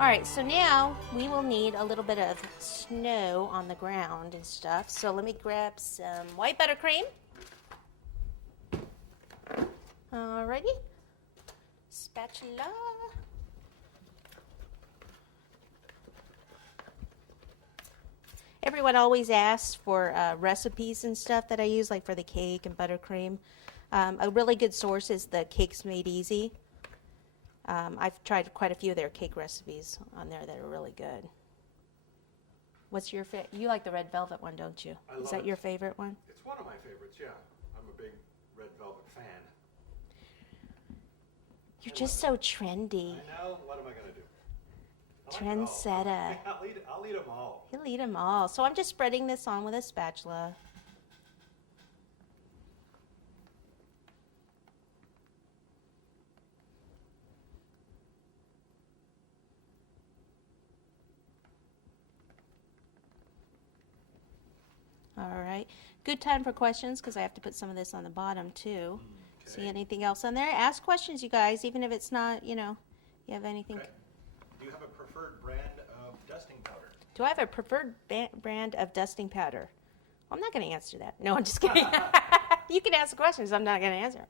All right, so now we will need a little bit of snow on the ground and stuff. So let me grab some white buttercream. Alrighty, spatula. Everyone always asks for recipes and stuff that I use, like for the cake and buttercream. A really good source is the Cakes Made Easy. I've tried quite a few of their cake recipes on there that are really good. What's your favorite? You like the red velvet one, don't you? Is that your favorite one? It's one of my favorites, yeah. I'm a big red velvet fan. You're just so trendy. I know. What am I going to do? Trendsetter. I'll eat them all. He'll eat them all. So I'm just spreading this on with a spatula. All right. Good time for questions because I have to put some of this on the bottom too. Okay. See anything else on there? Ask questions, you guys, even if it's not, you have anything. Okay. Do you have a preferred brand of dusting powder? Do I have a preferred brand of dusting powder? Well, I'm not going to answer that. No, I'm just kidding. You can ask questions. I'm not going to answer.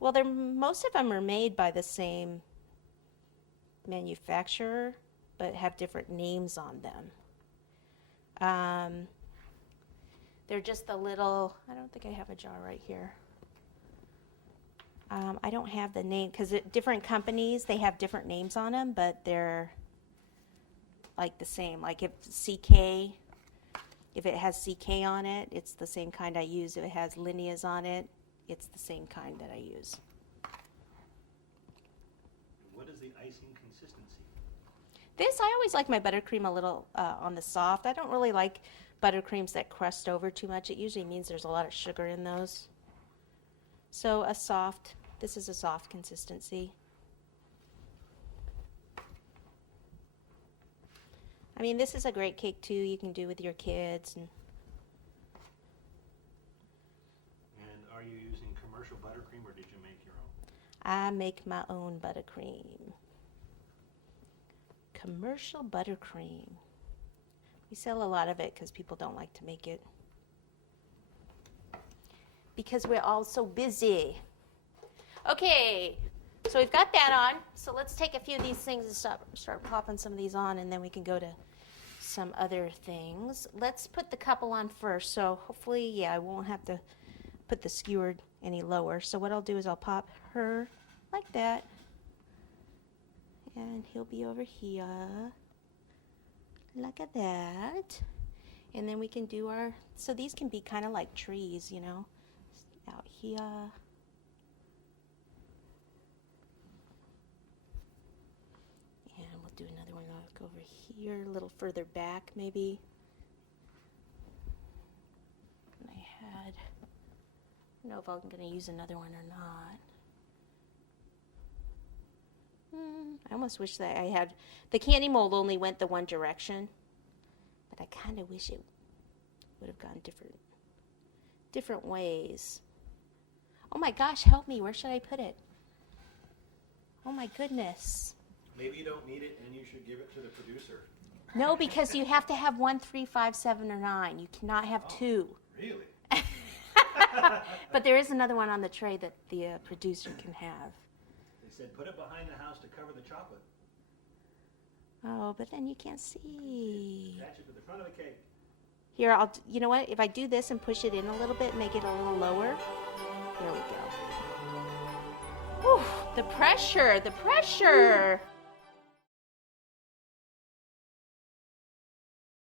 Well, most of them are made by the same manufacturer, but have different names on them. They're just the little, I don't think I have a jar right here. I don't have the name, because different companies, they have different names on them, but they're like the same. Like if it has CK on it, it's the same kind I use. If it has Linneas on it, it's the same kind that I use. What is the icing consistency? I always like my buttercream a little on the soft. I don't really like buttercreams that crust over too much. It usually means there's a lot of sugar in those. So this is a soft consistency. I mean, this is a great cake too. You can do with your kids. And are you using commercial buttercream or did you make your own? I make my own buttercream. Commercial buttercream. We sell a lot of it because people don't like to make it. Because we're all so busy. Okay, so we've got that on. So let's take a few of these things and start popping some of these on, and then we can go to some other things. Let's put the couple on first. So hopefully, I won't have to put the skewer any lower. So what I'll do is I'll pop her like that. And he'll be over here. Look at that. And then we can do so these can be kind of like trees, out here. And we'll do another one like over here, a little further back maybe. And I don't know if I'm going to use another one or not. I almost wish that I had, the candy mold only went the one direction, but I kind of wish it would have gone different ways. Oh my gosh, help me, where should I put it? Oh my goodness. Maybe you don't need it and you should give it to the producer. No, because you have to have 1, 3, 5, 7, or 9. You cannot have 2. Really? But there is another one on the tray that the producer can have. They said put it behind the house to cover the chocolate. Oh, but then you can't see. Attach it to the front of the cake. Here, you know what? If I do this and push it in a little bit, make it a little lower. There we go. Whew, the pressure.